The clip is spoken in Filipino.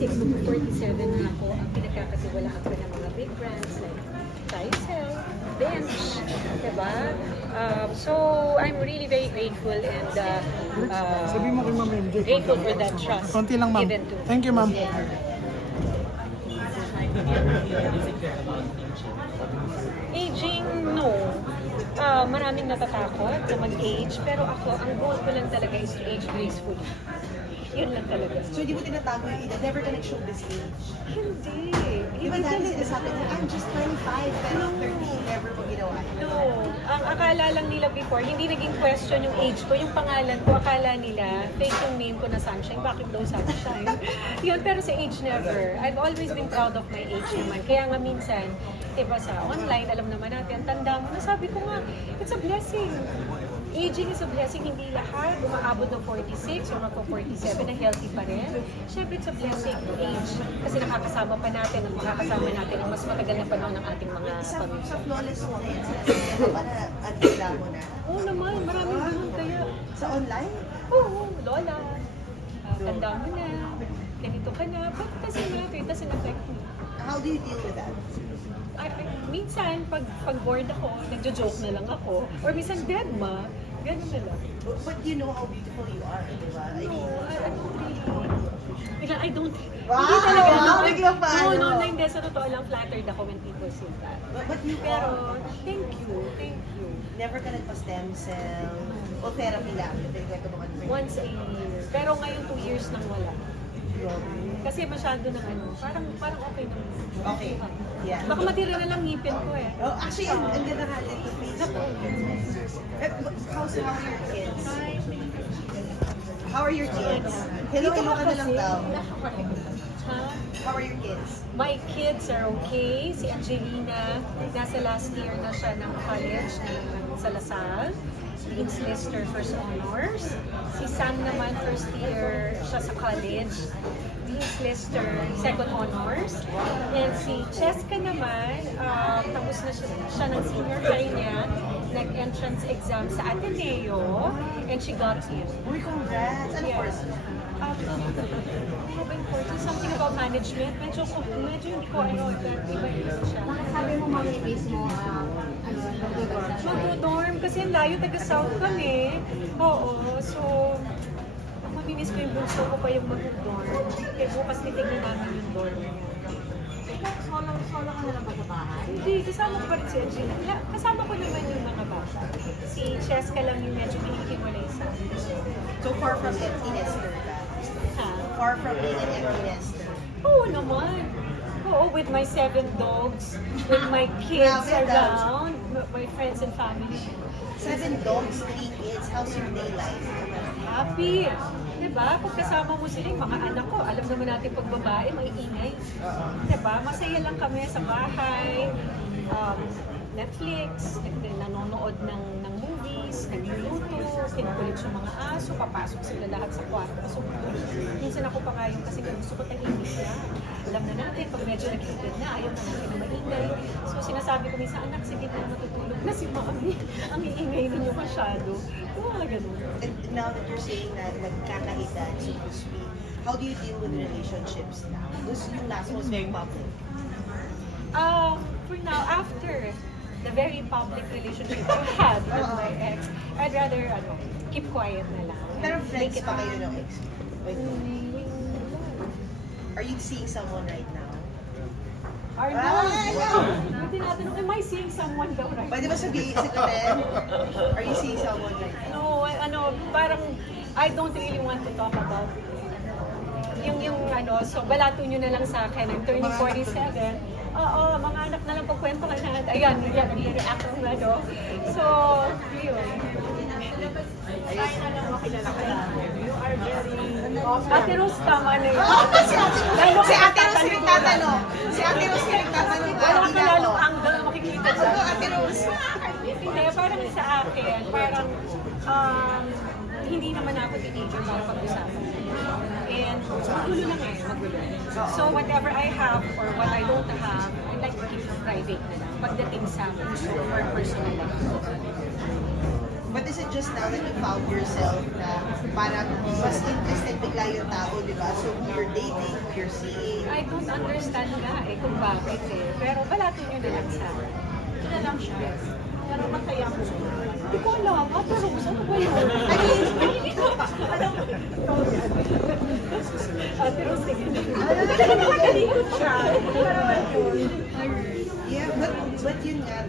46, mag-47 na ako, ang pinagkakatiwalaan ko ng mga big brands like Tycel, Bench, diba? So, I'm really very grateful and Sabi mo kay Ma'am MJ. grateful for that trust Konti lang, ma'am. given to me. Thank you, ma'am. Aging, no. Maraming natatakot na mag-age, pero ako, ang goal ko lang talaga is to age gracefully. Yun lang talaga. So hindi mo tinatago yung edad, never ka nag-show this age? Hindi. Di ba dati sinasabi na, I'm just 25, pero 30, never mo ginawa. No. Ang akala lang nila before, hindi naging question yung age ko, yung pangalan ko, akala nila, fake yung name ko na Sunshine, bakit daw Sunshine? Yun, pero sa age never. I've always been proud of my age naman. Kaya nga minsan, diba sa online, alam naman natin, tanda mo na, sabi ko nga, it's a blessing. Aging is a blessing, hindi lahat umaabot ng 46 or magpo-47 na healthy pa rin. Siyempre, it's a blessing to age. Kasi nakakasama pa natin at makakasama natin ang mas matagal na panahon ng ating mga pamilya. Sa flawless mo na yan, sinasabi para agila mo na. Oo naman, maraming ganun kaya. Sa online? Oo, lola. Tanda mo na. Ganito ka na. But it doesn't matter. It doesn't affect me. How do you deal with that? Minsan, pag bored ako, nagjo-joke na lang ako. Or minsan, dead ma. Ganun na lang. But you know how beautiful you are, di ba? No, I don't really. I don't. Wow! Hindi talaga. Wow, bigla pa, No, ano? hindi. Sa totoo lang, flattered ako when people say that. But you Pero, thank you. Thank you. never ka nagpa-stem cell o therapy lang. Ito mo Once a year. Pero ngayon, 2 years nang wala. Kasi masyado ng parang okay naman. Okay. Yeah. Baka matira na lang ngipin ko eh. Oh, actually, ang ganda nga dito Facebook. How are your kids? How are your kids? Hello ka na lang daw. Huh? How are your kids? My kids are okay. Si Angelina, nasa last year na siya ng college sa Lasal. Dean's Lister First Honors. Si Sam naman, first year siya sa college. Dean's Lister Second Honors. And si Cheska naman, tapos na siya ng senior high niya. Nag-entrance exam sa Ateneo. And she got in. Uy, congrats! Ano course? Something about management. Medyo hindi ko iba siya. Sabi mo, mami, base mo, Mag-dorm kasi ang layo, taga-south kami. Oo, so mamimiss ko yung bunso ko pa yung mag-dorm. Kaya bukas titignan namin yung dorm niya. solo ka na lang ba sa bahay? Hindi, kasama ko pa rin si Angelina. Kasama ko naman yung mga bata. Si Cheska lang yung medyo hinihiwalay sa akin. So far from empty nester ka? Ha? Far from being an empty nester? Oo naman. Oo, with my 7 dogs, with my kids Grabe, dogs. around, my friends and family. 7 dogs, 3 kids, how's your day life? Happy. Diba? Pag kasama mo sila, yung mga anak ko, alam naman natin pag babae, maiingay. Diba? Masaya lang kami sa bahay. Netflix, nanonood ng movies, nagluluto, kinukulit yung mga aso, papasok sila lahat sa kwarto. So, minsan ako pa nga yung kasi gusto ko tahimik na. Alam na natin, pag medyo nag-edad na, ayaw na natin na maingay. So, sinasabi ko minsan, anak, sige na matutulog na si mami. Ang iingay ninyo masyado. Yung mga ganun. And now that you're saying na nagkakaedad, so to speak, how do you deal with relationships now? This yung last was very public. For now, after the very public relationship I had with my ex, I'd rather keep quiet na lang. Pero friends Make it pa kayo ng ex? Mm, Are you seeing someone right now? Are Ay! Buti natanong, am I seeing someone daw right Pwede ba sabihin sa Karen? Are you seeing someone right now? No, parang I don't really want to talk about yung so balato nyo na lang sa akin. I'm turning 47. Oo, mga anak na lang pagkwento ka na. Ayan, i-react ko na, no? So, yun. Kaya na lang makilala ka na. You are very awesome. Ate Rose, tama na yun. Si Ate Rose yung nagtatanong. Si Ate Rose yung nagtatanong. Wala ka lalong angle na makikita sa Ano, Ate Rose? Hindi, parang sa akin, parang hindi naman ako teenager para pag-usapan. And magulo lang magulo. So whatever I have or what I don't have, I like to keep it private na lang pagdating sa puso or personal life. But is it just now that you found yourself na parang mas interested bigla yung tao, di ba? So, you're dating, you're seeing. I don't understand nga kung bakit Pero balatin nyo na lang sa akin. Sila lang siya. Pero masaya mo siya. Hindi ko alam. Ate Rose, ano ba yun? Ate Rose, sige. Yeah, but yun nga, no?